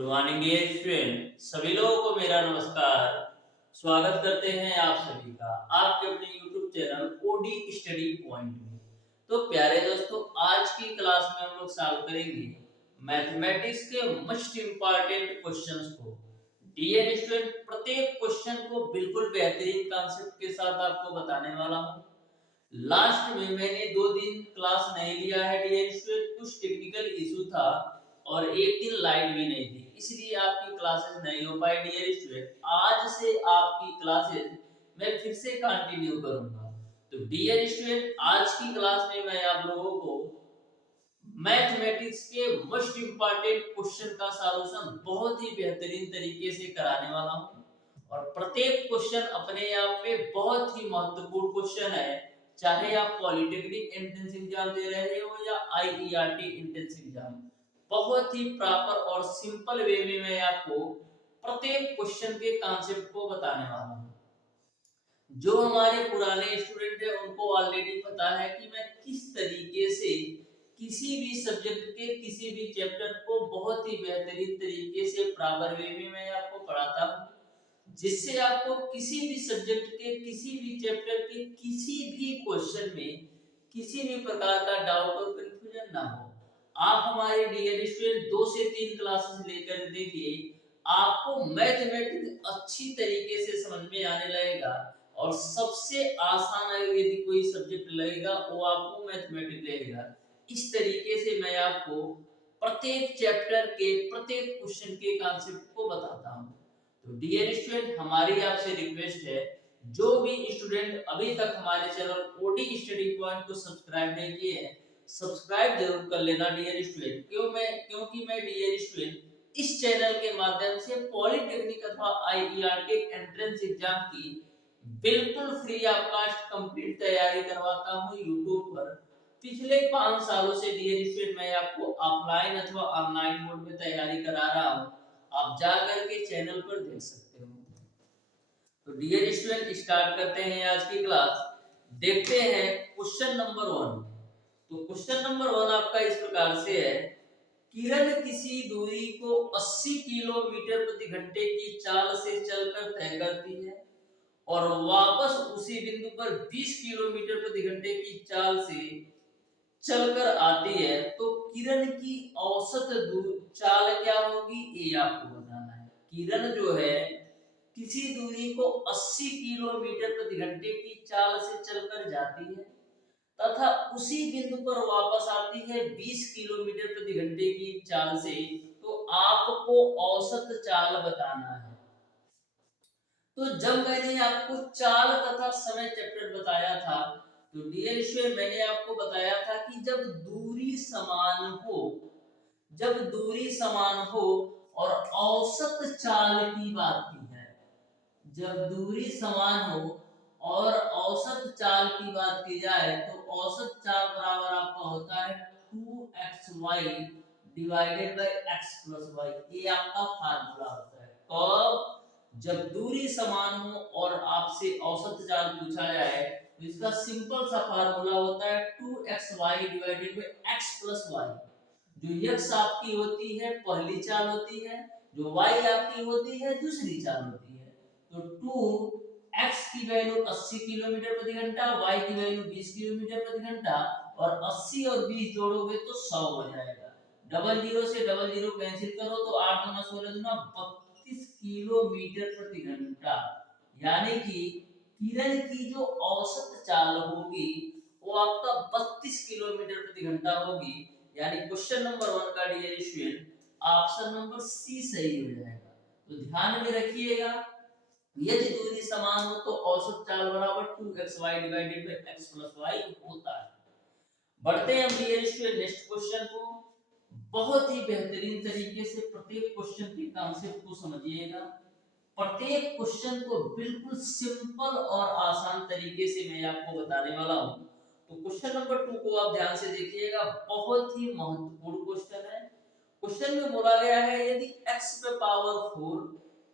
Good morning dear student, सभी लोगों को मेरा नमस्कार। स्वागत करते हैं आप सभी का आपके अपने YouTube channel OD study point में। तो प्यारे दोस्तों, आज की क्लास में हम लोग सॉल्व करेंगे मैथमेटिक्स के मोस्ट इंपॉर्टेंट क्वेश्चंस को। डियर स्टूडेंट, प्रत्येक क्वेश्चन को बिल्कुल बेहतरीन कॉन्सेप्ट के साथ आपको बताने वाला हूँ। लास्ट में मैंने 2 दिन क्लास नहीं लिया है डियर स्टूडेंट, कुछ टेक्निकल इशू था और एक दिन लाइट भी नहीं थी, इसलिए आपकी क्लासेस नहीं हो पाई डियर स्टूडेंट। आज से आपकी क्लासेस मैं फिर से कंटिन्यू करूंगा। तो डियर स्टूडेंट, आज की क्लास में मैं आप लोगों को मैथमेटिक्स के मोस्ट इंपॉर्टेंट क्वेश्चन का सॉल्यूशन बहुत ही बेहतरीन तरीके से कराने वाला हूं। और प्रत्येक क्वेश्चन अपने आप में बहुत ही महत्वपूर्ण क्वेश्चन है, चाहे आप पॉलिटेक्निक एंट्रेंस एग्जाम दे रहे हो या आईईआरटी एंट्रेंस एग्जाम। बहुत ही प्रॉपर और सिंपल वे में मैं आपको प्रत्येक क्वेश्चन के कॉन्सेप्ट को बताने वाला हूं। जो हमारे पुराने स्टूडेंट है उनको ऑलरेडी पता है कि मैं किस तरीके से किसी भी सब्जेक्ट के किसी भी चैप्टर को बहुत ही बेहतरीन तरीके से प्रॉपर वे में मैं आपको पढ़ाता हूं, जिससे आपको किसी भी सब्जेक्ट के किसी भी चैप्टर के किसी भी क्वेश्चन में किसी भी प्रकार का डाउट और कंफ्यूजन ना हो। आप हमारे डियर स्टूडेंट 2 से 3 क्लासेस लेकर देखिए, आपको मैथमेटिक्स अच्छी तरीके से समझ में आने लगेगा। और सबसे आसान यदि कोई सब्जेक्ट लगेगा वो आपको मैथमेटिक्स लगेगा। इस तरीके से मैं आपको प्रत्येक चैप्टर के प्रत्येक क्वेश्चन के कॉन्सेप्ट को बताता हूं। तो डियर स्टूडेंट, हमारी आपसे रिक्वेस्ट है, जो भी स्टूडेंट अभी तक हमारे चैनल ओडी स्टडी पॉइंट को सब्सक्राइब नहीं किए हैं, सब्सक्राइब जरूर कर लेना डियर स्टूडेंट। क्योंकि मैं डियर स्टूडेंट इस चैनल के माध्यम से पॉलिटेक्निक अथवा आईईआरटी एंट्रेंस एग्जाम की बिल्कुल फ्री ऑफ कास्ट कंप्लीट तैयारी करवाता हूँ यूट्यूब पर। पिछले 5 सालों से डियर स्टूडेंट मैं आपको ऑफलाइन अथवा ऑनलाइन मोड में तैयारी करा रहा हूँ, आप जा करके चैनल पर देख सकते हो। तो डियर स्टूडेंट, स्टार्ट करते हैं आज की क्लास। देखते हैं क्वेश्चन नंबर 1। तो क्वेश्चन नंबर 1 आपका इस प्रकार से है, किरण किसी दूरी को 80 किलोमीटर प्रति घंटे की चाल से चलकर तय करती है और वापस उसी बिंदु पर 20 किलोमीटर प्रति घंटे की चाल से चलकर आती है, तो किरण की औसत चाल क्या होगी, ये आपको बताना है। किरण जो है किसी दूरी को 80 किलोमीटर प्रति घंटे की चाल से चलकर जाती है तथा उसी बिंदु पर वापस आती है 20 किलोमीटर प्रति घंटे की चाल से, तो आपको औसत चाल बताना है। तो जब मैंने आपको चाल तथा समय चैप्टर बताया था, तो डियर स्टूडेंट मैंने आपको बताया था कि जब दूरी समान हो और औसत चाल की बात की है, जब दूरी समान हो और औसत चाल की बात की जाए तो औसत चाल बराबर आपका होता है 2xy divided by x plus y। ये आपका फार्मूला होता है। कब? जब दूरी समान हो और आपसे औसत चाल पूछा जाए तो इसका सिंपल सा फार्मूला होता है 2xy divided by x plus y। जो x आपकी होती है पहली चाल होती है, जो y आपकी होती है दूसरी चाल होती है। तो 2x की वैल्यू 80 किलोमीटर प्रति घंटा, y की वैल्यू 20 किलोमीटर प्रति घंटा, और 80 और 20 जोड़ोगे तो 100 हो जाएगा। डबल जीरो से डबल जीरो कैंसिल करो तो 8 दूना 16 दूना 32 किलोमीटर प्रति घंटा। यानी कि किरण की जो औसत चाल होगी वो आपका 32 किलोमीटर प्रति घंटा होगी। यानी क्वेश्चन नंबर 1 का dear student option number C सही हो जाएगा। तो ध्यान में रखिएगा, यदि दूरी समान हो तो औसत चाल बराबर 2xy divided by x plus y होता है। बढ़ते हैं हम डियर स्टूडेंट नेक्स्ट क्वेश्चन को। बहुत ही बेहतरीन तरीके से प्रत्येक क्वेश्चन के कॉन्सेप्ट को समझिएगा। प्रत्येक क्वेश्चन को बिल्कुल सिंपल और आसान तरीके से मैं आपको बताने वाला हूं। तो क्वेश्चन नंबर 2 को आप ध्यान से देखिएगा, बहुत ही महत्वपूर्ण क्वेश्चन है। क्वेश्चन में बोला गया है, यदि x पे पावर 4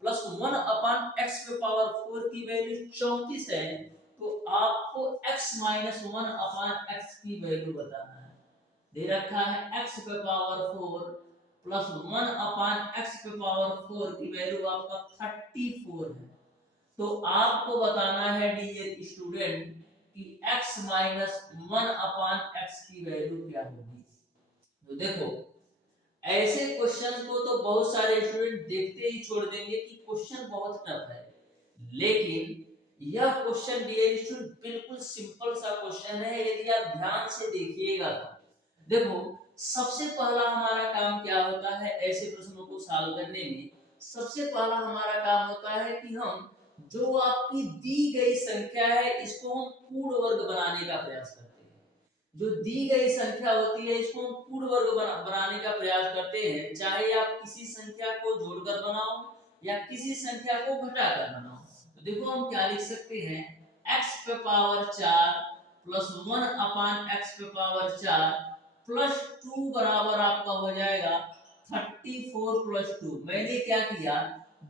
प्लस 1 अपॉन x पे पावर 4 की वैल्यू 34 है, तो आपको x माइनस 1 अपॉन x की वैल्यू बताना है। दे रखा है x पे पावर 4 प्लस 1 अपान x पे पावर 4 की वैल्यू आपका 34 है। तो आपको बताना है डियर स्टूडेंट कि x माइनस 1 अपान x की वैल्यू क्या होगी। तो देखो ऐसे क्वेश्चन को तो बहुत सारे स्टूडेंट देखते ही छोड़ देंगे कि क्वेश्चन बहुत टफ है, लेकिन यह क्वेश्चन डियर स्टूडेंट बिल्कुल सिंपल सा क्वेश्चन है यदि आप ध्यान से देखिएगा तो। देखो सबसे पहला हमारा काम क्या होता है ऐसे प्रश्नों को सॉल्व करने में। सबसे पहला हमारा काम होता है कि हम जो आपकी दी गई संख्या है इसको हम पूर्ण वर्ग बनाने का प्रयास करते हैं। जो दी गई संख्या होती है इसको हम पूर्ण वर्ग बनाने का प्रयास करते हैं, चाहे आप किसी संख्या को जोड़कर बनाओ या किसी संख्या को घटाकर बनाओ। तो देखो हम क्या लिख सकते हैं, x पे पावर 4 प्लस 1 अपान x पे पावर 4 प्लस 2 बराबर आपका हो जाएगा 34 प्लस 2। मैंने क्या किया,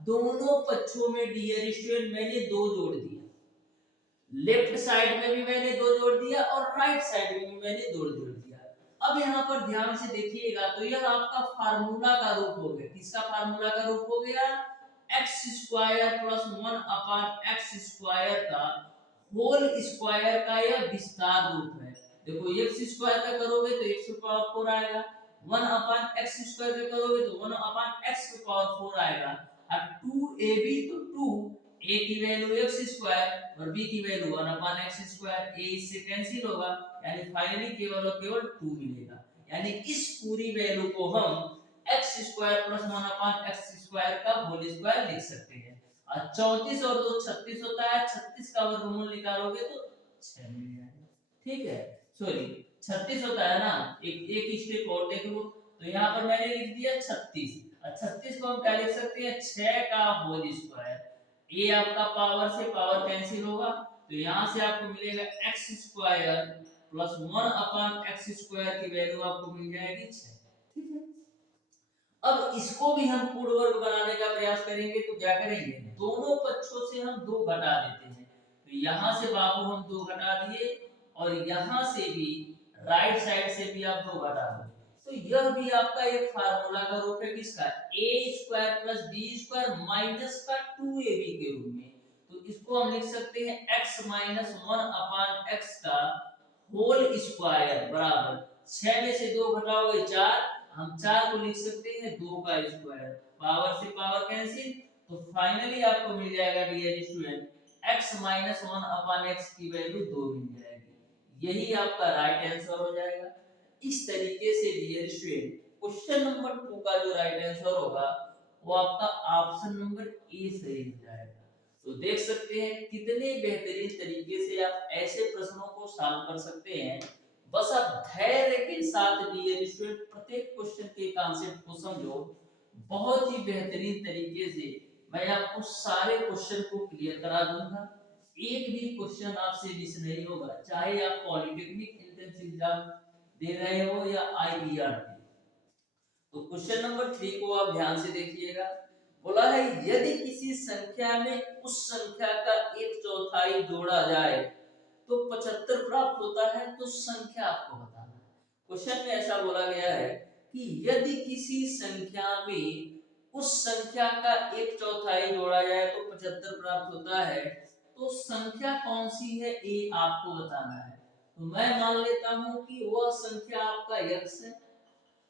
दोनों पक्षों में डियर स्टूडेंट मैंने 2 जोड़ दिया, लेफ्ट साइड में भी मैंने 2 जोड़ दिया और राइट साइड में भी मैंने 2 जोड़ दिया। अब यहाँ पर ध्यान से देखिएगा तो यह आपका फार्मूला का रूप हो गया। किसका फार्मूला का रूप हो गया, x स्क्वायर प्लस 1 अपान x स्क्वायर का होल स्क्वायर का यह विस्तार रूप है। देखो x स्क्वायर का करोगे तो x की पावर 4 आएगा, 1 अपान x स्क्वायर का करोगे तो 1 अपान x की पावर 4 आएगा, और 2ab तो 2 a की वैल्यू x स्क्वायर और b की value 1 upon x square, a इससे कैंसिल होगा यानी फाइनली केवल और केवल 2 मिलेगा। यानी इस पूरी वैल्यू को हम x स्क्वायर प्लस 1 अपान x स्क्वायर का होल स्क्वायर लिख सकते हैं। और 34 और 2 36 होता है, 36 का वर्गमूल निकालोगे तो 6 मिल जाएगा। ठीक है, सॉरी 36 होता है ना, एक स्टेप और देख लो। तो यहाँ पर मैंने लिख दिया 36 और 36 को हम क्या लिख सकते हैं, 6 का होल स्क्वायर। ये आपका पावर से पावर कैंसिल होगा तो यहाँ से आपको मिलेगा x स्क्वायर प्लस 1 अपान x स्क्वायर की वैल्यू आपको मिल जाएगी 6। ठीक है, अब इसको भी हम पूर्ण वर्ग बनाने का प्रयास करेंगे तो क्या करेंगे, दोनों पक्षों से हम 2 घटा देते हैं। तो यहाँ से बाबू हम 2 घटा दिए और यहाँ से भी राइट साइड से भी आप 2 घटा दो। तो यह भी आपका एक फार्मूला का रूप है किसका, a square plus b square minus का 2ab के रूप में। तो इसको हम लिख सकते हैं x माइनस 1 अपान x का होल स्क्वायर बराबर 6 में से 2 घटाओगे 4, हम 4 को लिख सकते हैं 2 का स्क्वायर, पावर से पावर कैंसिल। तो फाइनली आपको मिल जाएगा डियर स्टूडेंट x माइनस 1 अपान x की वैल्यू 2 मिल जाएगी। यही आपका राइट आंसर हो जाएगा। इस तरीके से डियर स्टूडेंट क्वेश्चन नंबर 2 का जो राइट आंसर होगा वो आपका ऑप्शन नंबर ए सही हो जाएगा। तो देख सकते हैं कितने बेहतरीन तरीके से आप ऐसे प्रश्नों को सॉल्व कर सकते हैं। बस आप धैर्य के साथ डियर स्टूडेंट प्रत्येक क्वेश्चन के कॉन्सेप्ट को समझो। बहुत ही बेहतरीन तरीके से मैं आपको सारे क्वेश्चन को क्लियर करा दूंगा। एक भी क्वेश्चन आपसे मिस नहीं होगा, चाहे आप पॉलिटेक्निक एंट्रेंस एग्जाम दे रहे हो या आईबीआर। तो क्वेश्चन नंबर 3 को आप ध्यान से देखिएगा। बोला है यदि किसी संख्या में उस संख्या का 1/4 जोड़ा जाए तो 75 प्राप्त होता है, तो संख्या आपको बताना है। क्वेश्चन में ऐसा बोला गया है कि यदि किसी संख्या में उस संख्या का 1/4 जोड़ा जाए तो 75 प्राप्त होता है, तो संख्या कौन सी है ये आपको बताना है। तो मैं मान लेता हूं कि वह संख्या आपका x है।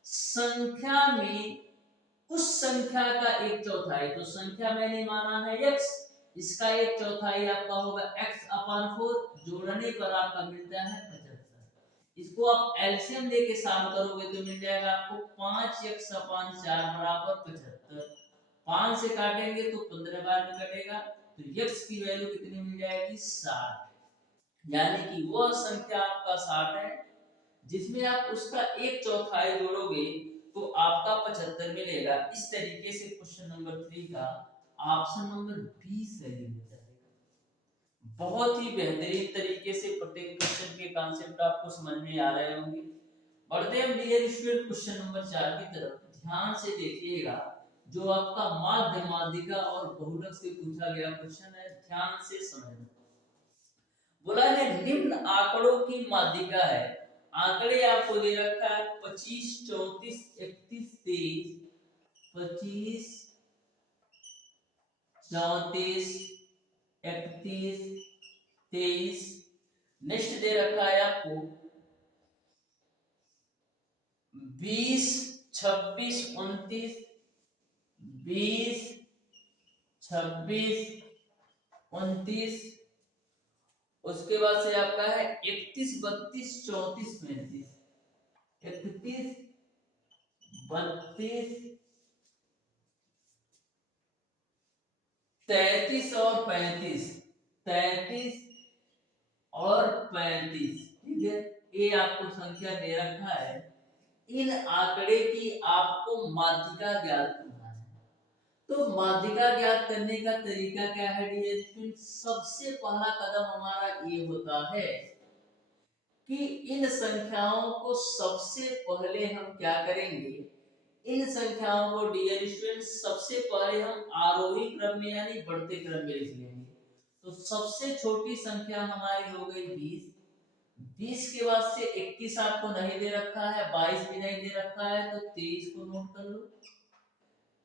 संख्या में उस संख्या का 1/4, तो संख्या मैंने माना है x, इसका 1/4 आपका होगा x अपान 4, जोड़ने पर आपका मिलता है 75। इसको आप एलसीएम लेके सॉल्व करोगे तो मिल जाएगा आपको 5x अपान 4 बराबर 75। 5 से काटेंगे तो 15 बार में कटेगा, तो x की वैल्यू कितनी मिल जाएगी 60। यानी कि वह संख्या आपका 60 है जिसमें आप उसका 1/4 जोड़ोगे तो आपका 75 मिलेगा। इस तरीके से क्वेश्चन नंबर 3 का ऑप्शन नंबर बी सही हो जाएगा। बहुत ही बेहतरीन तरीके से प्रत्येक क्वेश्चन के कॉन्सेप्ट आपको समझ में आ रहे होंगे। बढ़ते हैं डियर स्टूडेंट क्वेश्चन नंबर 4 की तरफ। ध्यान से देखिएगा, जो आपका माध्य माध्यिका और बहुलक से पूछा गया क्वेश्चन है, ध्यान से समझना। बोला है निम्न आंकड़ों की माध्यिका है, आंकड़े आपको दे रखा है 25, 34, 31, 23, 25, 34, 31, 23। नेक्स्ट दे रखा है आपको 20, 26, 29, 20, 26, 29। उसके बाद से आपका है 31, 32, 34, 35। 31, 32, 33 और 35। 33 और 35, ठीक है। ये आपको संख्या दे रखा है। इन आंकड़े की आपको माध्यिका ज्ञात करना है। तो माध्यिका ज्ञात करने का तरीका क्या है डियर स्टूडेंट? सबसे पहला कदम हमारा ये होता है कि इन संख्याओं को सबसे पहले हम क्या करेंगे, इन संख्याओं को डियर स्टूडेंट सबसे पहले हम आरोही क्रम में यानी बढ़ते क्रम में लिख लेंगे। तो सबसे छोटी संख्या हमारी हो गई 20। 20 के बाद से 21 आपको नहीं दे रखा है, 22 भी नहीं दे रखा है, तो 23 को नोट कर लो।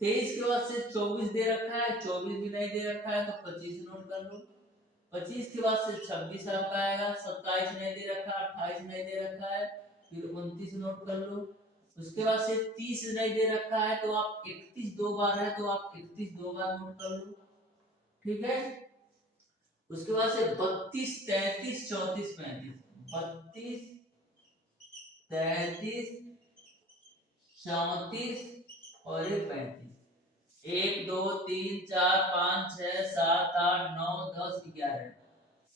23 के बाद से 24 दे रखा है, 24 भी नहीं दे रखा है, तो 25 नोट कर लो। 25 के बाद से 26 आपका आएगा, 27 नहीं दे रखा, 28 नहीं दे रखा है, फिर 29 नोट कर लो। उसके बाद से 30 नहीं दे रखा है, तो आप 31 दो बार है, तो आप 31 दो बार नोट कर लो, ठीक है। उसके बाद से 32, 33, 34, 35। 32, 33, 34 और 35। 1, 2, 3, 4, 5, 6, 7, 8, 9, 10, 11।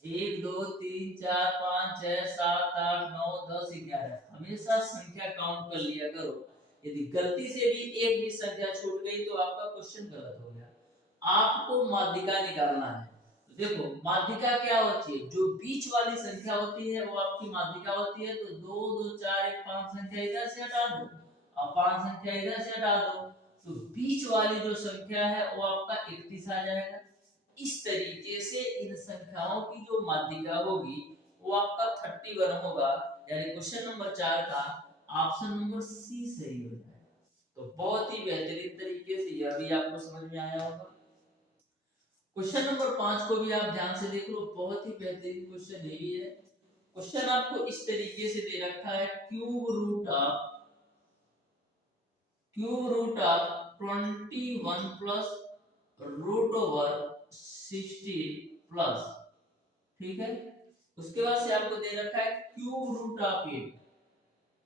1, 2, 3, 4, 5, 6, 7, 8, 9, 10, 11। हमेशा संख्या काउंट कर लिया करो। यदि गलती से भी एक भी संख्या छूट गई तो आपका क्वेश्चन गलत हो गया। आपको माध्यिका निकालना है। तो देखो माध्यिका क्या होती है, जो बीच वाली संख्या होती है वो आपकी माध्यिका होती है। तो 2, 2, 4, 1, 5 संख्या इधर से हटा दो और 5 संख्या इधर से हटा दो, तो बीच वाली जो संख्या है वो आपका 31 आ जाएगा। इस तरीके से इन संख्याओं की जो माध्यिका होगी वो आपका 31 होगा। यानी क्वेश्चन नंबर 4 का ऑप्शन नंबर सी सही हो जाएगा। तो बहुत ही बेहतरीन तरीके से यह भी आपको समझ में आया होगा। क्वेश्चन नंबर 5 को भी आप ध्यान से देख लो, बहुत ही बेहतरीन क्वेश्चन ये भी है। क्वेश्चन आपको इस तरीके से दे रखा है, cube root of 21 plus root over 16 plus, ठीक है। उसके बाद से आपको दे रखा है cube root of 8।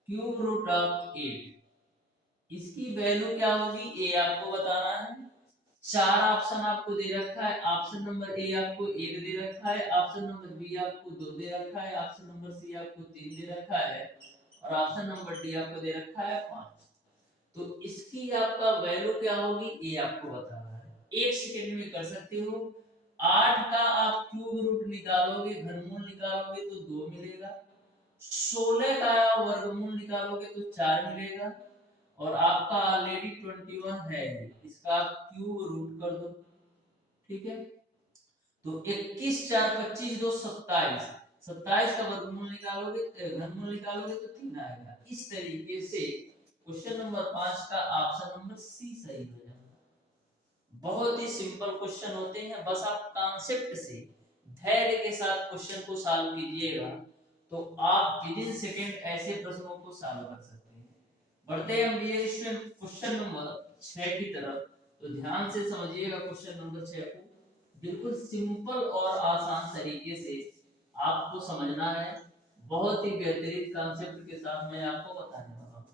Cube root of 8 इसकी वैल्यू क्या होगी ये आपको बताना है। 4 ऑप्शन आपको दे रखा है। ऑप्शन नंबर ए आपको 1 दे रखा है, ऑप्शन नंबर बी आपको 2 दे रखा है, ऑप्शन नंबर सी आपको 3 दे रखा है और ऑप्शन नंबर डी आपको दे रखा है 5। तो इसकी आपका वैल्यू क्या होगी ये आपको बताना है। 1 सेकंड में कर सकते हो। 8 का आप क्यूब रूट निकालोगे, घनमूल निकालोगे तो 2 मिलेगा। 16 का वर्गमूल निकालोगे तो 4 मिलेगा और आपका ऑलरेडी 21 है, इसका आप क्यूब रूट कर दो, ठीक है। तो 21, 4, 25, 2, 27। 27 का वर्गमूल निकालोगे, घनमूल निकालोगे तो 3 आएगा। इस तरीके से क्वेश्चन नंबर 5 का ऑप्शन नंबर सी सही हो जाएगा। बहुत ही सिंपल क्वेश्चन होते हैं, बस आप कॉन्सेप्ट से धैर्य के साथ क्वेश्चन को सॉल्व कीजिएगा तो आप विद इन सेकंड ऐसे प्रश्नों को सॉल्व कर सकते हैं। बढ़ते हैं हम डियर स्टूडेंट क्वेश्चन नंबर 6 की तरफ। तो ध्यान से समझिएगा क्वेश्चन नंबर 6 को, बिल्कुल सिंपल और आसान तरीके से आपको समझना है। बहुत ही बेहतरीन कॉन्सेप्ट के साथ मैं आपको बताने वाला हूं।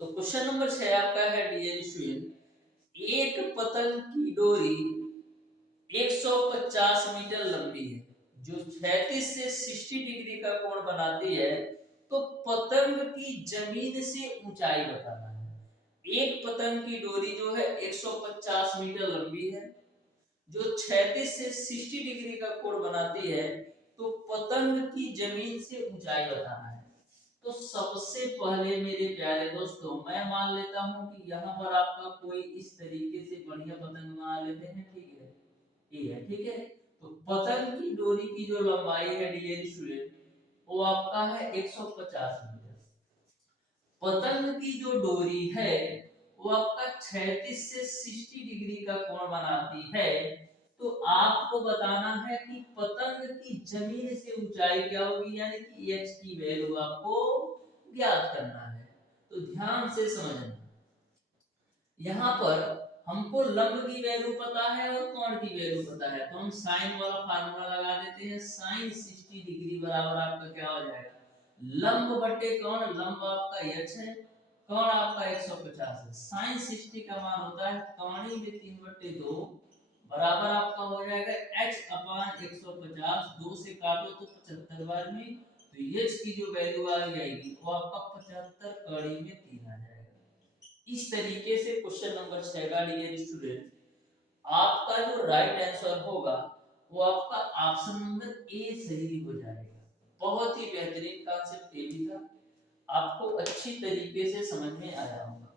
तो क्वेश्चन नंबर 6 आपका है डियर स्टूडेंट, एक पतंग की डोरी 150 मीटर लंबी है जो 36 से 60 डिग्री का कोण बनाती है, तो पतंग की जमीन से ऊंचाई बताना है। एक पतंग की डोरी जो है 150 मीटर लंबी है जो 36 से 60 डिग्री का कोण बनाती है, तो पतंग की जमीन से ऊंचाई बताना है। तो सबसे पहले मेरे प्यारे दोस्तों मैं मान लेता हूं कि यहाँ पर आपका कोई इस तरीके से बढ़िया पतंग बना लेते हैं, ठीक है, ये है, ठीक है। तो पतंग की डोरी की जो लंबाई है डियर स्टूडेंट वो आपका है 150 मीटर। पतंग की जो डोरी है वो आपका 36 से 60 डिग्री का कोण बनाती है। तो आपको बताना है कि पतंग की जमीन से ऊंचाई क्या होगी, यानी कि h की वैल्यू आपको ज्ञात करना है। तो ध्यान से समझना, यहाँ पर हमको लंब की वैल्यू पता है और कोण की वैल्यू पता है, तो हम साइन वाला फार्मूला लगा देते हैं। साइन 60 डिग्री बराबर आपका क्या हो जाएगा, लंब बटे कोण। लंब आपका h है, कोण आपका 150 है। साइन 60 का मान होता है कोणीय में 3/2 बराबर आपका हो जाएगा h अपान 150। 2 से काटो तो 75 बार में, तो h की जो वैल्यू आ जाएगी वो आपका 75 कड़ी में 3 आ जाएगा। इस तरीके से क्वेश्चन नंबर 6 का डियर स्टूडेंट आपका जो राइट आंसर होगा वो आपका ऑप्शन नंबर ए सही हो जाएगा। बहुत ही बेहतरीन कॉन्सेप्ट ये भी था, आपको अच्छी तरीके से समझ में आया होगा।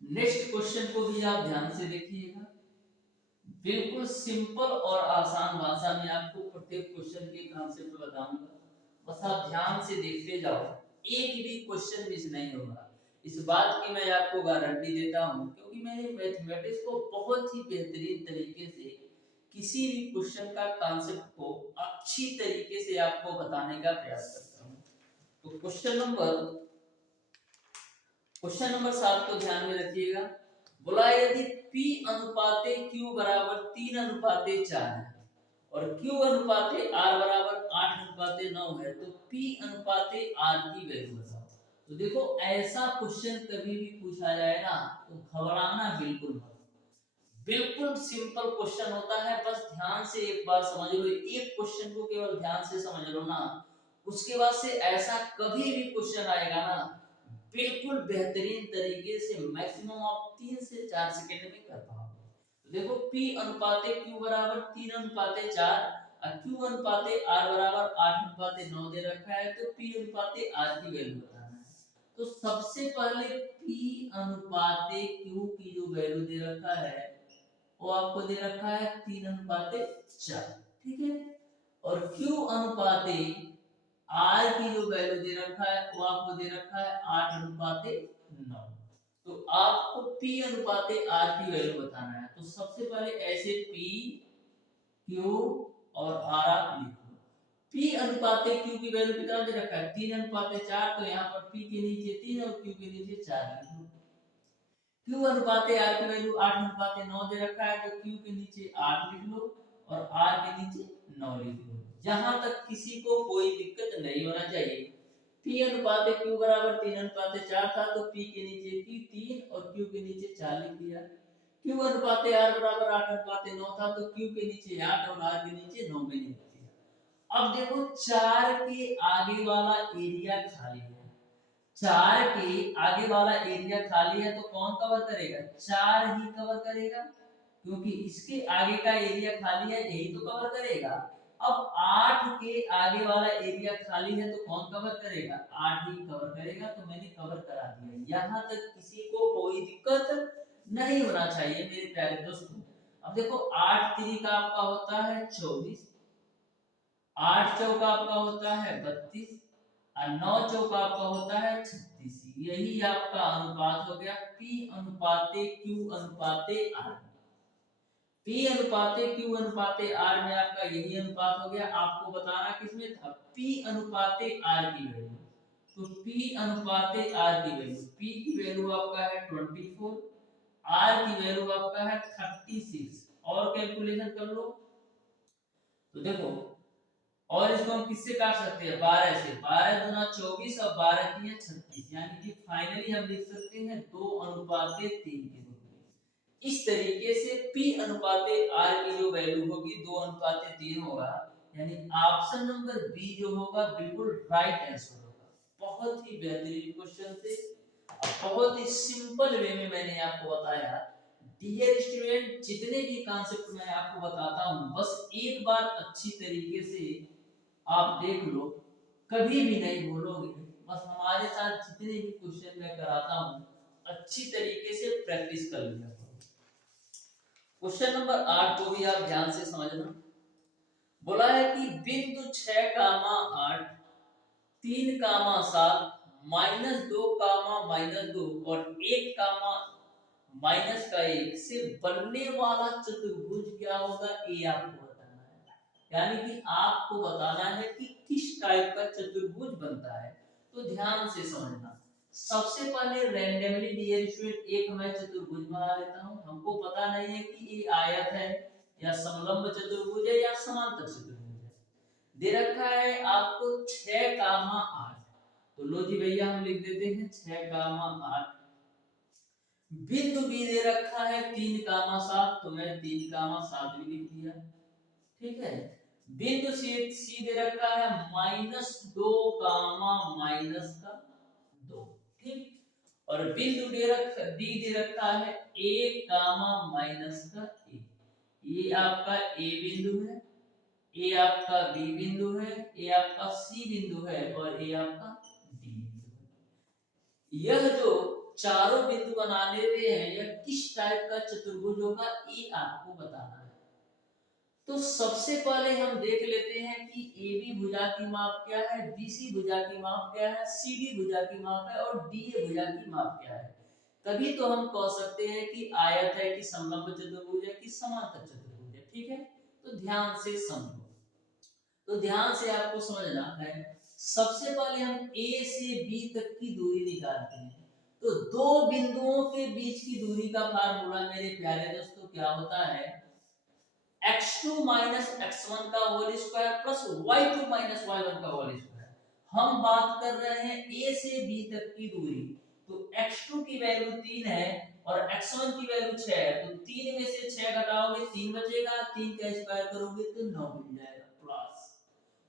नेक्स्ट क्वेश्चन को भी आप ध्यान से देखिएगा, बिल्कुल सिंपल और आसान भाषा में आपको प्रत्येक क्वेश्चन के कॉन्सेप्ट बताऊंगा, बस आप ध्यान से देखते जाओ, एक भी क्वेश्चन मिस नहीं होगा। इस बात की मैं आपको गारंटी देता हूं, क्योंकि मैंने मैथमेटिक्स को बहुत ही बेहतरीन तरीके से किसी भी क्वेश्चन का कॉन्सेप्ट को अच्छी तरीके से आपको बताने का प्रयास करता हूं। तो क्वेश्चन नंबर 7 को ध्यान में रखिएगा। बोला यदि P अनुपाते Q बराबर 3 अनुपाते 4 है और Q अनुपाते R बराबर 8 अनुपाते 9 है, तो P अनुपाते R की वैल्यू बताओ। तो देखो ऐसा क्वेश्चन कभी भी पूछा जाए ना तो घबराना बिल्कुल मत, बिल्कुल सिंपल क्वेश्चन होता है। बस ध्यान से एक बार समझ लो, एक क्वेश्चन को केवल ध्यान से समझ लो ना, उसके बाद से ऐसा कभी भी क्वेश्चन आएगा ना बिल्कुल बेहतरीन तरीके से मैक्सिमम आप 3 से 4 सेकंड में कर पाओगे। तो देखो P अनुपाते Q बराबर 3 अनुपाते 4 और Q अनुपाते R बराबर 8 अनुपाते 9 दे रखा है, तो P अनुपाते R की वैल्यू बताना है। तो सबसे पहले P अनुपाते Q की जो वैल्यू दे रखा है वो आपको दे रखा है 3 अनुपाते 4, ठीक है। और Q अनुपाते R की जो वैल्यू दे रखा है वो आपको दे रखा है 8 अनुपाते 9। तो आपको P अनुपाते R की वैल्यू बताना है। तो सबसे पहले ऐसे P Q और R आप लिखो। P अनुपाते Q की वैल्यू कितना दे रखा है 3 अनुपाते 4, तो यहाँ पर P के नीचे 3 और Q के नीचे 4 लिख लो। Q अनुपाते R की वैल्यू 8 अनुपाते 9 दे रखा है, तो Q के नीचे 8 लिख लो और R के नीचे 9 लिख लो। जहां तक किसी को कोई दिक्कत नहीं होना चाहिए। P अनुपाते Q बराबर 3 अनुपाते 4 था, तो P के नीचे P 3 और Q के नीचे 4 लिख दिया। Q अनुपाते R बराबर 8 अनुपाते 9 था, तो Q के नीचे 8 और R के नीचे 9 में लिख दिया। अब देखो 4 के आगे वाला एरिया खाली है, 4 के आगे वाला एरिया खाली है, तो कौन कवर करेगा, 4 ही कवर करेगा, क्योंकि इसके आगे का एरिया खाली है, यही तो कवर करेगा। अब 8 के आगे वाला एरिया खाली है, तो कौन कवर करेगा, 8 ही कवर करेगा। तो मैंने कवर करा दिया, यहाँ तक किसी को कोई दिक्कत नहीं होना चाहिए मेरे प्यारे दोस्तों। अब देखो 8 3 का आपका होता है 24, 8 चौका आपका होता है 32 और 9 चौका आपका होता है 36। यही आपका अनुपात हो गया P अनुपाते Q अनुपाते R। P अनुपाते Q अनुपाते R में आपका यही अनुपात हो गया। आपको बताना किसमें था, P अनुपाते R की वैल्यू। तो P अनुपाते R की वैल्यू, P की वैल्यू आपका है 24, R की वैल्यू आपका है 36। और कैलकुलेशन कर लो तो देखो, और इसको हम किससे काट सकते हैं, 12 से। 12 दूना 24 और 12 तिया 36, यानी कि फाइनली हम लिख सकते हैं 2 अनुपाते 3 के रूप में। इस तरीके से P अनुपाते R की जो वैल्यू होगी 2 अनुपाते 3 होगा, यानी ऑप्शन नंबर बी जो होगा बिल्कुल राइट आंसर होगा। बहुत ही बेहतरीन क्वेश्चन थे, बहुत ही सिंपल वे में मैंने आपको बताया। डियर स्टूडेंट, जितने भी कॉन्सेप्ट मैं आपको बताता हूं बस एक बार अच्छी तरीके से आप देख लो, कभी भी नहीं भूलोगे। बस हमारे साथ जितने भी क्वेश्चन मैं कराता हूं अच्छी तरीके से प्रैक्टिस कर लिया। क्वेश्चन नंबर 8 को भी आप ध्यान से समझना। बोला है कि बिंदु 6, 8, 3, 7, -2, और 1, -1 से बनने वाला चतुर्भुज क्या होगा, ये आपको बताना है। यानी कि आपको बताना है कि किस टाइप का चतुर्भुज बनता है। तो ध्यान से समझना। सबसे पहले रैंडमली डियर स्टूडेंट एक मैं चतुर्भुज बना लेता हूं। हमको पता नहीं है कि ये आयत है या समलंब चतुर्भुज है या समांतर चतुर्भुज है। दे रखा है आपको 6, 8। तो लो जी भैया हम लिख देते हैं 6, 8। बिंदु बी दे रखा है 3, 7, तो मैं 3, 7 भी लिख दिया। ठीक है। बिंदु सी दे रखा है -2, -2। ठीक। और बिंदु डी दे रखा है 1, ये आपका ए बिंदु है, ये आपका बी बिंदु है, ये आपका सी बिंदु है और ये आपका डी बिंदु है। यह जो चारों बिंदु बनाने हुए हैं यह किस टाइप का चतुर्भुज होगा, ये आपको बताना है। तो सबसे पहले हम देख लेते हैं कि AB भुजा की माप क्या है, BC भुजा की माप क्या है, CD भुजा की माप है और DA भुजा की माप क्या है। तभी तो हम कह सकते हैं कि आयत है कि समलंब चतुर्भुज है कि समांतर चतुर्भुज है। ठीक है। तो ध्यान से समझो। तो ध्यान से आपको समझना है। सबसे पहले हम A से B तक की दूरी निकालते हैं। तो दो बिंदुओं के बीच की दूरी का फार्मूला मेरे प्यारे दोस्तों क्या होता है, x2 माइनस x1 का whole square plus y2 minus y1 का होल स्क्वायर। हम बात कर रहे हैं A से B तक की दूरी। तो x2 की वैल्यू 3 है और x1 की वैल्यू 6 है। तो 3 में से 6 घटाओगे 3 बचेगा, 3 का स्क्वायर करोगे तो 9 मिल जाएगा, प्लस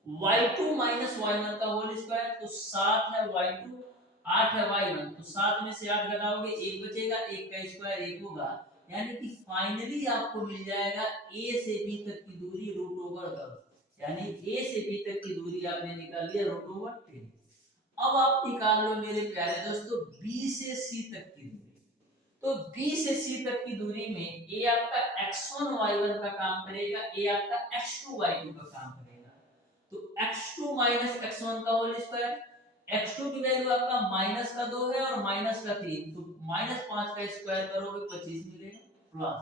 y2 माइनस y1 का होल स्क्वायर। तो 7 है y2, 8 है y1। तो 7 में से 8 घटाओगे 1 बचेगा, 1 का स्क्वायर 1 होगा। यानी कि फाइनली आपको मिल जाएगा a से b तक की दूरी √10। यानी a से b तक की दूरी आपने निकाल लिया √10। अब आप निकाल लो मेरे प्यारे दोस्तों b से c तक की दूरी। तो b से c तक की दूरी में a आपका x1 y1 का काम करेगा, a आपका x2 y2 का काम करेगा। तो x2 माइनस x1 का होल स्क्वायर, x2 की वैल्यू आपका -2 है और -3। तो -5 का स्क्वायर करोगे 25 मिलेगा, प्लस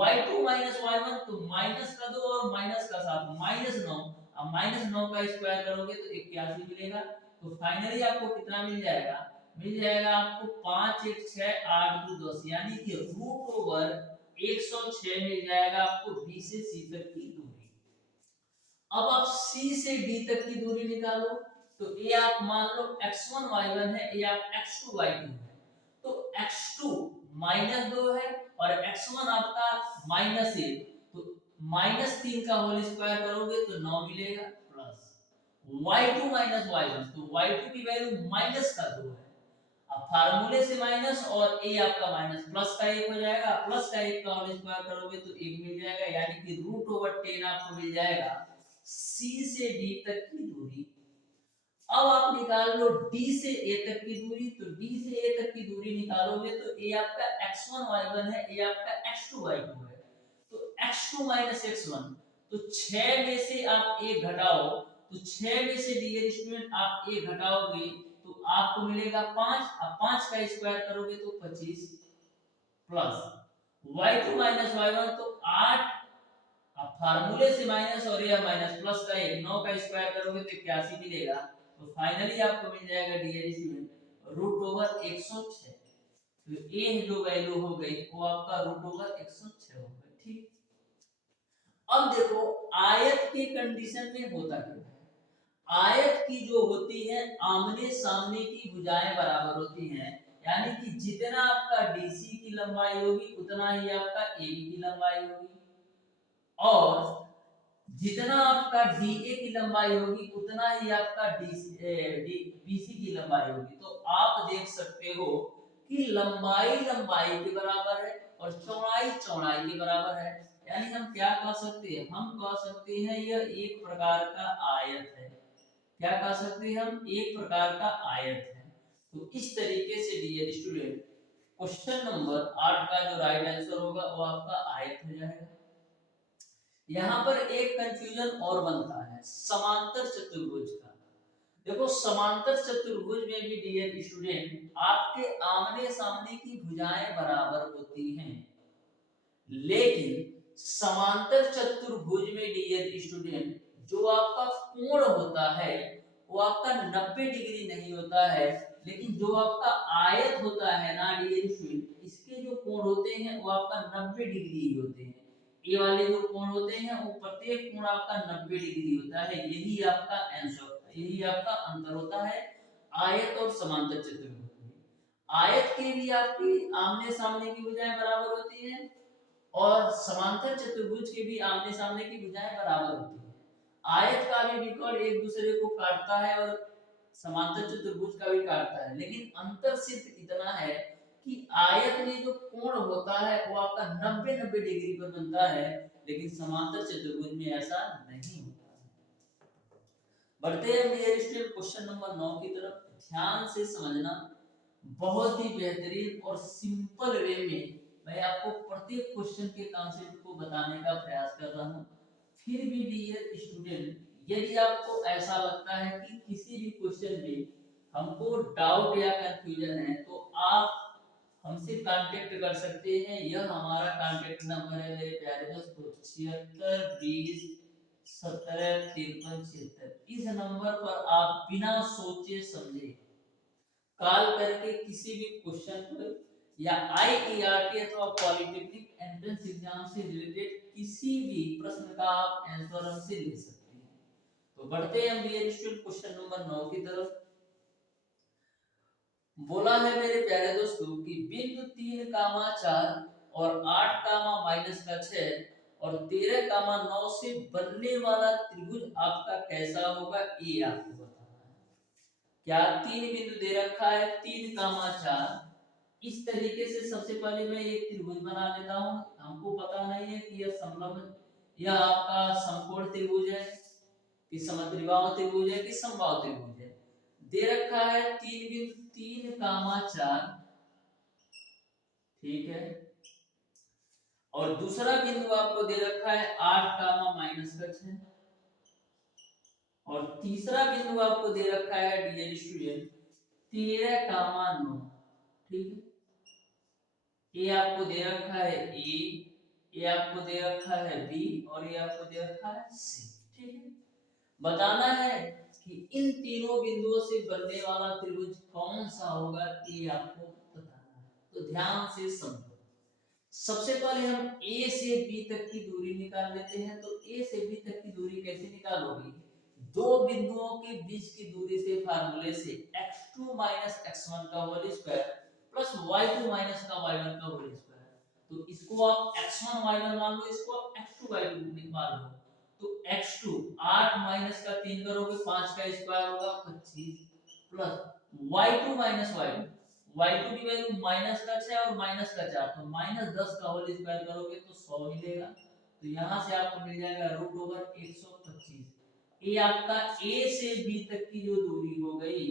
y2 माइनस y1। तो -2 और -7 -9। अब -9 का स्क्वायर करोगे तो 81 मिलेगा। तो फाइनली आपको कितना मिल जाएगा, मिल जाएगा आपको 5 1 6 8 2 10, यानी कि √106 मिल जाएगा आपको b से c तक की दूरी। अब आप C से D तक की दूरी निकालो। तो ये आप मान लो x1 y1 है, ये आप x2 y2 है। तो x2 -2 है और x1 आपका -1। तो -3 का होल स्क्वायर करोगे तो 9 मिलेगा, प्लस y2 माइनस y1। तो y2 की वैल्यू -2 है। अब फार्मूले से माइनस और a आपका माइनस, प्लस का 1 हो जाएगा, प्लस का 1 का होल स्क्वायर करोगे तो 1 मिल जाएगा। यानी कि √10 आपको मिल जाएगा C से D तक की दूरी। अब आप निकाल लो D से A तक की दूरी। तो D से A तक की दूरी निकालोगे तो A आपका x1 y1 है, A आपका x2 y2 है। तो x2 माइनस x1। तो 6 में से आप 1 घटाओ। तो 6 में से डियर स्टूडेंट आप 1 घटाओगे तो आपको मिलेगा 5। अब 5 का स्क्वायर करोगे तो 25, प्लस y2 माइनस y1। तो 8। अब फार्मूले से माइनस और यह माइनस, प्लस का 1, 9 का स्क्वायर करोगे तो 81 मिलेगा। तो फाइनली आपको मिल जाएगा डियर स्टूडेंट √106। तो ये जो वैल्यू हो गई वो आपका √106 हो गई। ठीक। अब देखो आयत के कंडीशन में होता क्या है। आयत की जो होती है आमने सामने की भुजाएं बराबर होती हैं। यानी कि जितना आपका डीसी की लंबाई होगी उतना ही आपका एबी की लंबाई होगी, और जितना आपका DA की लंबाई होगी उतना ही आपका BC की लंबाई होगी। तो आप देख सकते हो कि लंबाई लंबाई के बराबर है और चौड़ाई चौड़ाई के बराबर है। यानी हम क्या कह सकते हैं, हम कह सकते हैं यह एक प्रकार का आयत है। क्या कह सकते हैं हम, एक प्रकार का आयत है। तो इस तरीके से डियर स्टूडेंट क्वेश्चन नंबर 8 का जो राइट आंसर होगा वो आपका आयत हो जाएगा। यहाँ पर एक कंफ्यूजन और बनता है समांतर चतुर्भुज का। देखो समांतर चतुर्भुज में भी डियर स्टूडेंट आपके आमने सामने की भुजाएं बराबर होती हैं, लेकिन समांतर चतुर्भुज में डियर स्टूडेंट जो आपका कोण होता है वो आपका 90 डिग्री नहीं होता है, लेकिन जो आपका आयत होता है ना डियर स्टूडेंट, इसके जो कोण होते हैं वो आपका 90 डिग्री ही होते हैं। ये वाले जो कोण होते हैं वो प्रत्येक कोण आपका 90 डिग्री होता है। यही आपका आंसर, यही आपका अंतर होता है आयत और समांतर चतुर्भुज में। आयत के भी आपकी आमने सामने की भुजाएं बराबर होती है और समांतर चतुर्भुज के भी आमने सामने की भुजाएं बराबर होती है। आयत का भी बिल्कुल एक दूसरे को काटता है और समांतर चतुर्भुज का भी काटता है, लेकिन अंतर सिर्फ इतना है कि आयत में जो कोण होता है वो आपका 90-90 डिग्री पर बनता है, लेकिन समांतर चतुर्भुज में ऐसा नहीं होता है। बढ़ते हैं डियर स्टूडेंट क्वेश्चन नंबर 9 की तरफ। ध्यान से समझना, बहुत ही बेहतरीन और सिंपल वे में मैं आपको प्रत्येक क्वेश्चन के कॉन्सेप्ट को बताने का प्रयास कर रहा हूं। फिर भी डियर स्टूडेंट यदि आपको ऐसा लगता है कि किसी भी क्वेश्चन में हमको डाउट या कंफ्यूजन है तो आप हमसे कांटेक्ट कर सकते हैं। यह हमारा कांटेक्ट नंबर है मेरे प्यारे दोस्तों, 7620175376। इस नंबर पर आप बिना सोचे समझे कॉल करके किसी भी क्वेश्चन पर या आईईआरटी अथवा पॉलिटेक्निक एंट्रेंस एग्जाम से रिलेटेड किसी भी प्रश्न का आप आंसर हमसे ले सकते हैं। तो बढ़ते हैं हम डियर स्टूडेंट क्वेश्चन नंबर 9 की तरफ। बोला है मेरे प्यारे दोस्तों कि बिंदु 3,4 और 8,-6 और 13,9 से बनने वाला त्रिभुज आपका कैसा होगा, ये आपको बताना है। क्या तीन बिंदु दे रखा है 3,4, इस तरीके से सबसे पहले मैं एक त्रिभुज बना लेता हूं। हमको पता नहीं है कि यह समलंब, यह आपका समकोण त्रिभुज है कि समद्विबाहु त्रिभुज है कि समबाहु त्रिभुज है। दे रखा है तीन बिंदु 3,4, ठीक है, और दूसरा बिंदु आपको दे रखा है 8,-6 और तीसरा बिंदु आपको दे रखा है डियर स्टूडेंट 13,9, ठीक है। ये आपको दे रखा है ए, ये आपको दे रखा है बी और ये आपको दे रखा है सी, ठीक है। बताना है कि इन तीनों बिंदुओं से बनने वाला त्रिभुज कौन सा होगा, ये आपको बताना है। तो ध्यान से समझो। सबसे पहले हम ए से बी तक की दूरी निकाल लेते हैं। तो ए से बी तक की दूरी कैसे निकालोगे, दो बिंदुओं के बीच की दूरी से फार्मूले से x2 x1 का होल स्क्वायर प्लस y2 का y1 का होल स्क्वायर। तो इसको आप x1 y1 मान लो, इसको आप x2 y2 मान लो। तो x2 8 माइनस का 3 करोगे 5 का स्क्वायर होगा 25 प्लस y2 y2, y2 की वैल्यू माइनस का 6 और माइनस का 4, तो माइनस 10 का होल स्क्वायर करोगे तो 100 मिलेगा। तो यहां से आपको मिल जाएगा √125। ये आपका a से b तक की जो दूरी हो गई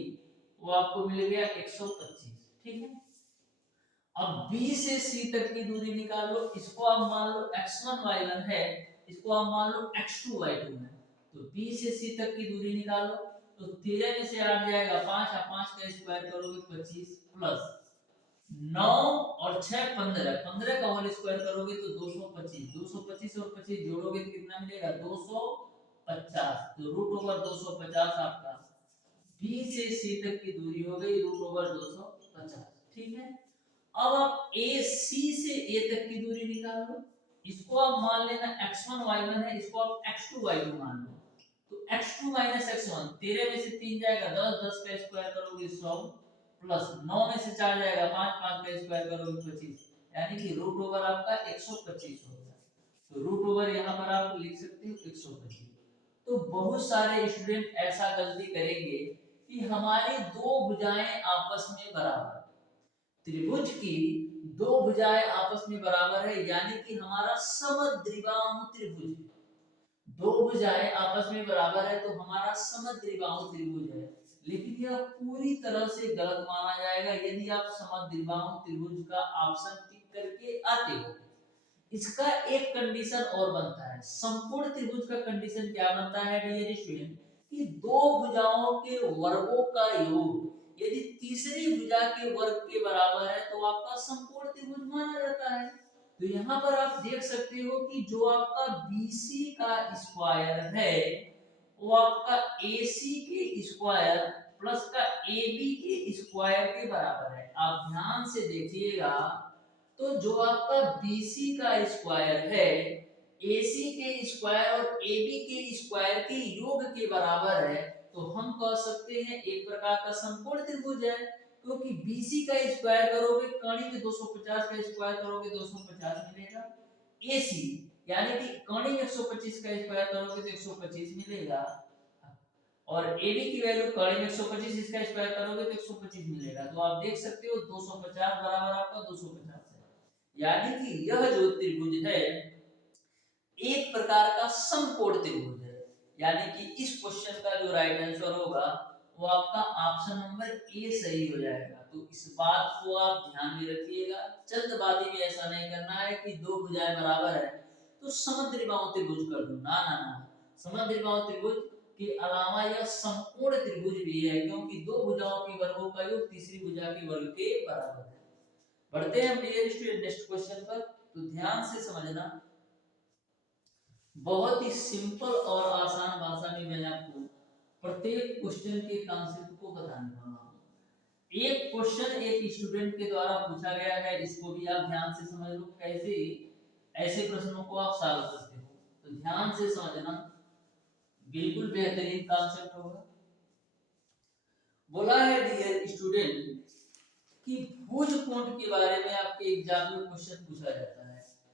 वो आपको मिल गया 125, ठीक है। अब b से c तक की दूरी निकाल लो। इसको आप मान लो x1 y1 है, इसको आप मान लो x2 y2 है। तो b से c तक की दूरी निकालो। तो 13 में से 8 जाएगा 5 और 5 का स्क्वायर करोगे 25 प्लस 9 और 6 15, 15 का होल स्क्वायर करोगे तो 225, 225 और 25 जोड़ोगे तो कितना मिलेगा 250। तो √250 आपका b से c तक की दूरी हो गई √250, ठीक है। अब आप a c से a तक की दूरी निकाल लो। इसको आप मान लेना x1 y1 है, इसको आप x2 y2 मान लो। तो x2 x1, 13 में से 3 जाएगा 10, 10 का स्क्वायर करोगे 100 प्लस 9 में से 4 जाएगा 5, 5 का स्क्वायर करोगे 25, यानी कि रूट ओवर आपका 125 हो गया। तो रूट ओवर यहाँ पर आप लिख सकते हो 125। तो बहुत सारे स्टूडेंट ऐसा गलती करेंगे कि हमारी दो भुजाएं आपस में बराबर, त्रिभुज की दो भुजाएं आपस में बराबर है, यानी कि हमारा समद्विबाहु त्रिभुज, दो भुजाएं आपस में बराबर है तो हमारा समद्विबाहु त्रिभुज है। लेकिन यह पूरी तरह से गलत माना जाएगा यदि आप समद्विबाहु त्रिभुज का ऑप्शन टिक करके आते हो। इसका एक कंडीशन और बनता है। संपूर्ण त्रिभुज का कंडीशन क्या बनता है डियर स्टूडेंट, कि दो भुजाओं के वर्गों का योग यदि तीसरी भुजा के वर्ग के बराबर है तो आपका संपूर्ण त्रिभुज माना जाता है। तो यहाँ पर आप देख सकते हो कि जो आपका BC का स्क्वायर है वो आपका AC के स्क्वायर प्लस का AB के स्क्वायर के बराबर है। आप ध्यान से देखिएगा तो जो आपका BC का स्क्वायर है AC के स्क्वायर और AB के स्क्वायर के योग के बराबर है, तो हम कह सकते हैं एक प्रकार का समकोण त्रिभुज है, क्योंकि BC का स्क्वायर करोगे कर्ण में 250 का स्क्वायर करोगे 250 मिलेगा, AC यानी कि कर्ण में 125 का स्क्वायर करोगे तो 125 मिलेगा, और AB की वैल्यू कर्ण में 125 इसका स्क्वायर करोगे तो 125 मिलेगा। तो आप देख सकते हो 250 बराबर आपका 250 है, यानी कि यह जो त्रिभुज है एक प्रकार का समकोण त्रिभुज है। यानी कि इस क्वेश्चन का जो राइट आंसर होगा वो आपका ऑप्शन नंबर ए सही हो जाएगा। तो इस बात को आप ध्यान में रखिएगा, जल्दबाजी में ऐसा नहीं करना है कि दो भुजाएं बराबर है तो समद्विबाहु त्रिभुज कर दूं, ना ना ना। समद्विबाहु त्रिभुज के अलावा यह समकोण त्रिभुज भी है, क्योंकि दो भुजाओं के वर्गों का योग तीसरी भुजा के वर्ग के बराबर है। बढ़ते हैं डियर स्टूडेंट नेक्स्ट क्वेश्चन पर। तो ध्यान से समझना, बहुत ही सिंपल और आसान भाषा में मैं आपको प्रत्येक क्वेश्चन के कॉन्सेप्ट को बताने वाला हूँ। एक क्वेश्चन एक स्टूडेंट के द्वारा पूछा गया है, इसको भी आप ध्यान से समझ लो कैसे ऐसे प्रश्नों को आप सॉल्व करते हो। तो ध्यान से समझना, बिल्कुल बेहतरीन कॉन्सेप्ट होगा। बोला है डियर स्टूडेंट कि भुज कोण के बारे में आपके एग्जाम में क्वेश्चन पूछा जाता है।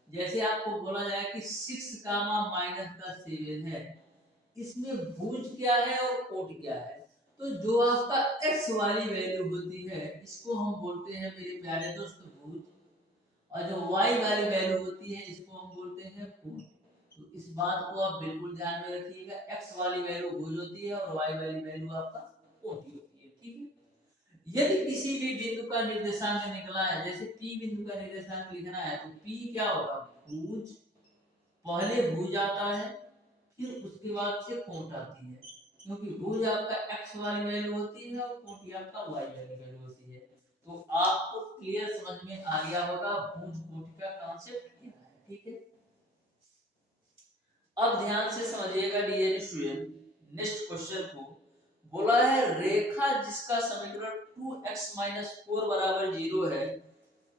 जैसे आपको बोला जाए कि 6 कामा माइनस का 7 है, इसमें भुज क्या है और कोण क्या है। तो जो आपका x वाली वैल्यू होती है इसको हम बोलते हैं मेरे प्यारे दोस्त भुज, और जो y वाली वैल्यू होती है इसको हम बोलते हैं कोण। तो इस बात को आप बिल्कुल ध्यान में रखिएगा, x वाली वैल्यू भुज होती है और y वाली वैल्यू आपका कोण होती है, ठीक है। यदि किसी भी बिंदु का निर्देशांक निकला है, जैसे P बिंदु का निर्देशांक लिखना है तो P क्या होगा, भुज, पहले भुज आता है फिर उसके बाद से कोण आती है, क्योंकि भुज आपका x वाली वैल्यू होती है और कोण आपका y वाली वैल्यू होती है। तो आपको क्लियर समझ में आ गया होगा भुज कोण का कांसेप्ट क्या है, ठीक है। अब ध्यान से समझिएगा डियर स्टूडेंट नेक्स्ट क्वेश्चन को। बोला है रेखा जिसका समीकरण 2x 4 बराबर 0 है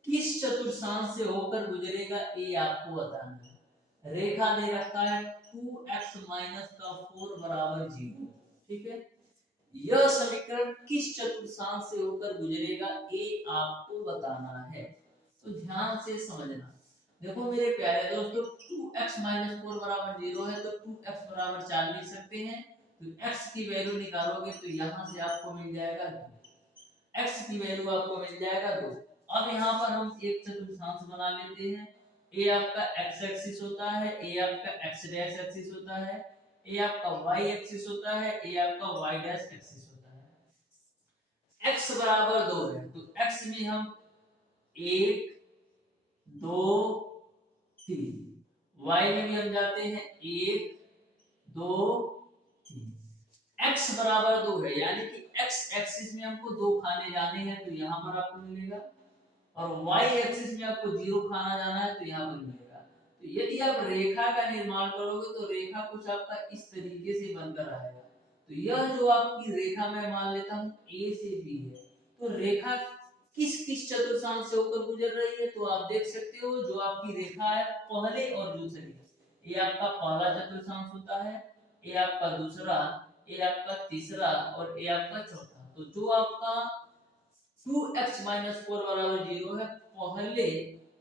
किस चतुर्थांश से होकर गुजरेगा, ये आपको बताना है। रेखा दे रखा है 2x 4 बराबर 0, ठीक है। यह समीकरण किस चतुर्थांश से होकर गुजरेगा ये आपको बताना है। तो ध्यान से समझना, देखो मेरे प्यारे दोस्तों 2x 4 बराबर 0 है तो 2x बराबर 4 लिख सकते हैं। तो x की वैल्यू निकालोगे तो यहाँ से आपको मिल जाएगा 2, x की वैल्यू आपको मिल जाएगा 2। अब यहाँ पर हम एक चतुर्थांश बना लेते हैं, a आपका x एक्सिस होता है, a आपका x डैश एक्सिस होता है, a आपका y एक्सिस होता है, a आपका y डैश एक्सिस होता है। x बराबर 2 है तो x में हम 1 2 3, y में भी हम जाते हैं 1 2 3। x बराबर 2 है यानी कि x एक्सिस में हमको 2 खाने जाने हैं तो यहाँ पर आपको मिलेगा, और y एक्सिस में आपको 0 खाना जाना है तो यहाँ पर मिलेगा। तो यदि आप रेखा का निर्माण करोगे तो रेखा कुछ आपका इस तरीके से बनकर आएगा। तो यह जो आपकी रेखा मैं मान लेता हूँ a से b है, तो रेखा किस किस चतुर्थांश से होकर गुजर रही है, तो आप देख सकते हो जो आपकी रेखा है पहले और दूसरे, ये आपका पहला चतुर्थांश होता है, ये आपका दूसरा, ये आपका तीसरा और ये आपका चौथा। तो जो आपका 2x 4 बराबर 0 है पहले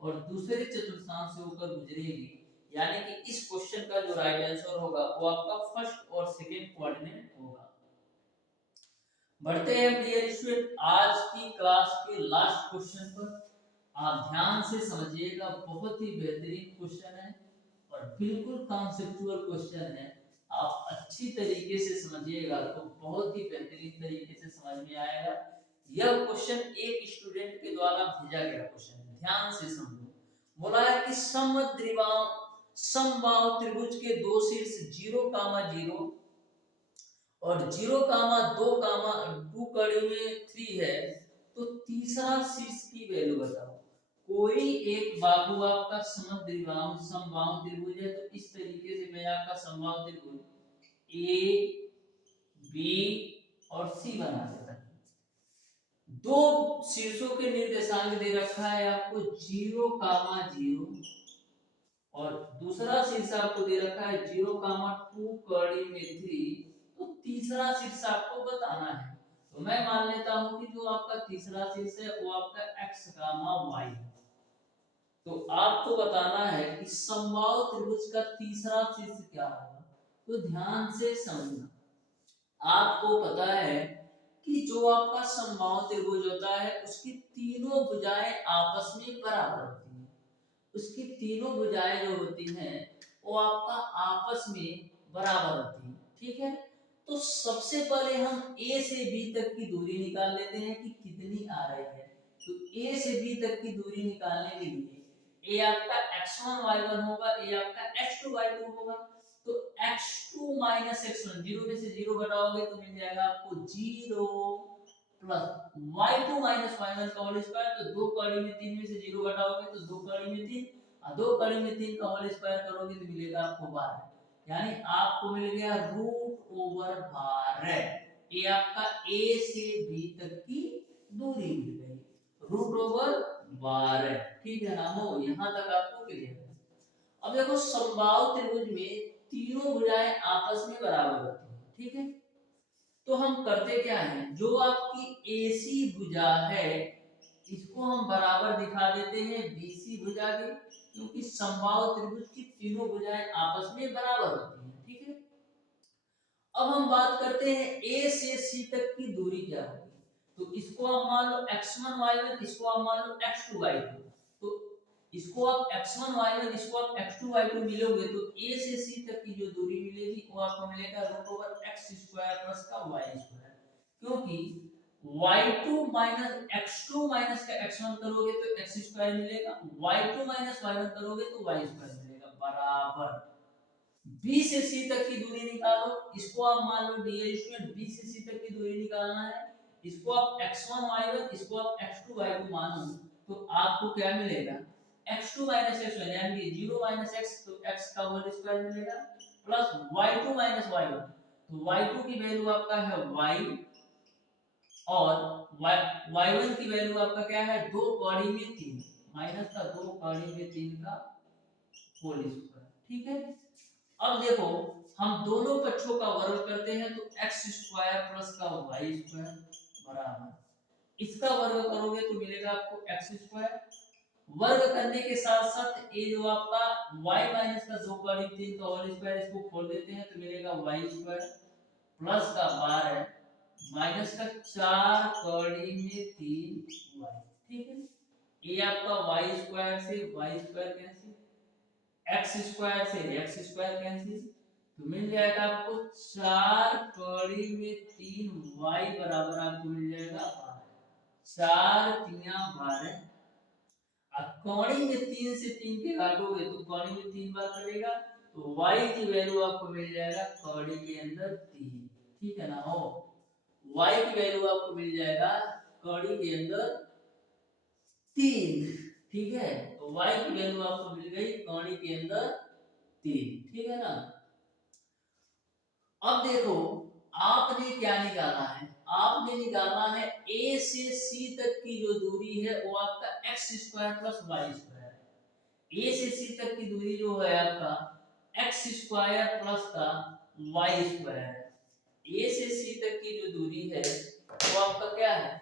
और दूसरे चतुर्थांश से होकर गुजरेगी, यानी कि इस क्वेश्चन का जो राइट आंसर होगा वो आपका फर्स्ट और सेकंड कोऑर्डिनेट होगा। बढ़ते हैं डियर स्टूडेंट आज की क्लास के लास्ट क्वेश्चन पर। आप ध्यान से समझिएगा, बहुत ही बेहतरीन क्वेश्चन है और बिल्कुल कॉन्सेप्चुअल क्वेश्चन है। आप अच्छी तरीके से समझिएगा तो बहुत ही बेहतरीन तरीके से समझ में आएगा। यह क्वेश्चन एक स्टूडेंट के द्वारा भेजा गया क्वेश्चन है, ध्यान से समझो। बोला है कि समबाहु त्रिभुज के दो शीर्ष 0, 0 और 0, 2 कड़ी में 3 है, तो तीसरा शीर्ष की वैल्यू बताओ। कोई एक बाहु आपका समबाहु त्रिभुज है, तो इस तरीके से मैं आपका समबाहु त्रिभुज ए, बी और सी बना देता हूं। दो शीर्षों के निर्देशांक दे रखा है आपको 0, 0 और दूसरा शीर्ष आपको दे रखा है 0, 2 कड़ी में 3, तो तीसरा शीर्ष आपको बताना है। तो मैं मान लेता हूं कि जो आपका तीसरा शीर्ष है वो आपका x, y है। तो आपको बताना है कि समबाहु त्रिभुज का तीसरा शीर्ष क्या होगा। तो ध्यान से समझना, आपको पता है कि जो आपका समबाहु त्रिभुज होता है उसकी तीनों भुजाएं आपस में बराबर होती हैं। उसकी तीनों भुजाएं जो होती हैं वो आपका आपस में बराबर होती हैं, ठीक है। तो सबसे पहले हम a से b तक की दूरी निकाल लेते हैं कि कितनी आ रही है। तो a से b तक की दूरी निकालने के लिए a आपका x1 y1 होगा, a आपका x2 y2 होगा। तो x2 minus x1, 0 में से 0 घटाओगे तो मिल जाएगा आपको 0 प्लस y2 minus y1 का होल स्क्वायर। तो 2 कड़ी में 3 में से 0 घटाओगे तो 2 कड़ी में 3 और 2 कड़ी में 3 का होल स्क्वायर करोगे तो मिलेगा आपको 12, यानी आपको मिल गया √12। ये आपका a से b तक की दूरी मिल गई, √12, ठीक है ना। हो यहां तक आपको क्लियर है। अब देखो समबाहु त्रिभुज में तीनों भुजाएं आपस में बराबर होती हैं, ठीक है। तो हम करते क्या है, जो आपकी AC भुजा है इसको हम बराबर दिखा देते हैं BC भुजा के, क्योंकि समबाहु त्रिभुज की तीनों भुजाएं आपस में बराबर होती हैं, ठीक है। अब हम बात करते हैं A से C तक की दूरी क्या होगी। तो इसको आप मान लो x1 y1, इसको आप मान लो x2 y2। तो इसको आप x1 y1, इसको आप x2 y2 मिलोगे तो A से C तक की जो दूरी मिलेगी वो आपको मिलेगा √x² प्लस का y², क्योंकि y2 माइनस x2 माइनस का x1 करोगे तो x² मिलेगा, y2 माइनस y1 करोगे तो y² मिलेगा बराबर। B से C तक की दूरी निकालो, इसको आप मान लो डियर स्टूडेंट B से C तक की दूरी निकालना है। इसको आप x1 y1, इसको आप x2 y2 मानो तो आपको क्या मिलेगा, x2 x1 यानी 0 x, तो x का होल स्क्वायर मिलेगा प्लस y2 y1। तो y2 की वैल्यू आपका है y और y1 की वैल्यू आपका क्या है 2 कड़ी में 3 माइनस का 2 कड़ी में 3 का होल स्क्वायर, ठीक है। अब देखो हम दोनों पक्षों का वर्ग करते हैं तो x² प्लस का y² बराबर, इसका वर्ग करोगे तो मिलेगा आपको x²। वर्ग करने के साथ साथ ये जो आपका y माइनस का 2 कड़ी 3 का होल स्क्वायर इसको खोल देते हैं तो मिलेगा y² प्लस का 12 माइनस का 4 कड़ी में 3y, ठीक है। ये आपका y² से y² कैंसिल, x² से x² कैंसिल, तो मिल जाएगा आपको 4 कड़ी में 3y बराबर आपको मिल जाएगा 12, 4 3 12। अब कड़ी में 3 से 3 के काटोगे तो कड़ी में 3 बार कटेगा तो y की वैल्यू आपको मिल जाएगा कड़ी के अंदर 3, ठीक है ना। हो y की वैल्यू आपको मिल जाएगा कड़ी के अंदर 3, ठीक है। तो y की वैल्यू आपको मिल गई कड़ी के अंदर 3, ठीक है ना। अब देखो आपने क्या निकाला है, आपने निकाला है A से C तक की जो दूरी है वो आपका x² प्लस y² है। A से C तक की दूरी जो है आपका x² प्लस का y² है। A से C तक की जो दूरी है वो आपका क्या है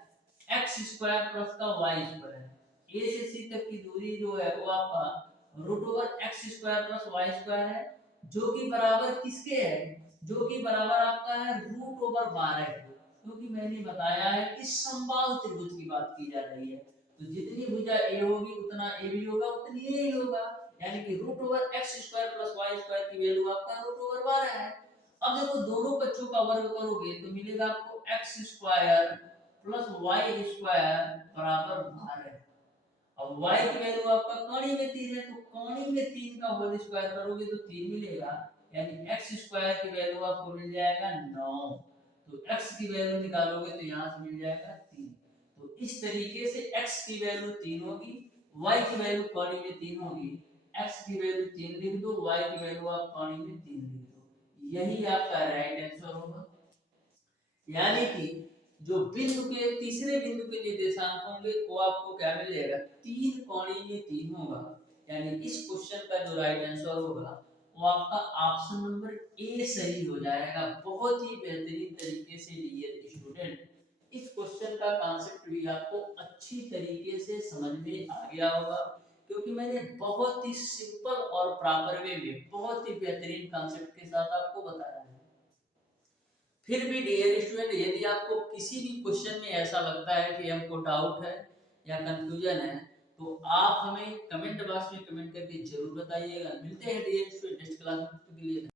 x² प्लस का y² है। A से C तक की दूरी जो है वो आपका √x² प्लस y² है, जो कि बराबर किसके है, जो कि बराबर आपका है √12 के, क्योंकि मैंने बताया है कि समबाहु त्रिभुज की बात की जा रही है। तो जितनी भुजा A होगी उतना A भी होगा उतनी A ही होगा, यानी कि √x² प्लस y² की वैल्यू आपका √12 है। अब देखो दोनों पक्षों का वर्ग करोगे तो मिलेगा आपको x² प्लस y² बराबर 12। अब y की वैल्यू आपका कौड़ी में 3 है, तो कौड़ी में 3 का होल स्क्वायर करोगे तो 3 मिलेगा, यानी x स्क्वायर की वैल्यू आपको मिल जाएगा 9। तो x की वैल्यू निकालोगे तो यहाँ से मिल जाएगा 3। तो इस तरीके से x की वैल्यू 3 होगी, y की वैल्यू कौड़ी में 3 होगी, x की वैल्यू 3 लिख दो, y की वैल्यू आप कौड़ी में 3 लिख दो। यही आपका राइट आंसर होगा। यानी कि जो बिंदु के तीसरे बिंदु के निर्देशांक होंगे वो आपको क्या मिलेगा, 3 कोणीय में 3 होगा। यानी इस क्वेश्चन का जो राइट आंसर होगा वो आपका ऑप्शन नंबर ए सही हो जाएगा। बहुत ही बेहतरीन तरीके से डियर स्टूडेंट, इस क्वेश्चन का कॉन्सेप्ट भी आपको अच्छी तरीके से समझ में आ गया होगा, क्योंकि मैंने बहुत ही सिंपल और प्रॉपर वे में बहुत ही बेहतरीन कॉन्सेप्ट के साथ आपको बताया है। फिर भी डियर स्टूडेंट, यदि आपको किसी भी क्वेश्चन में ऐसा लगता है कि हमको डाउट है या कंफ्यूजन है, तो आप हमें कमेंट बॉक्स में कमेंट करके जरूर बताइएगा। मिलते हैं डियर स्टूडेंट नेक्स्ट क्लास में, के लिए।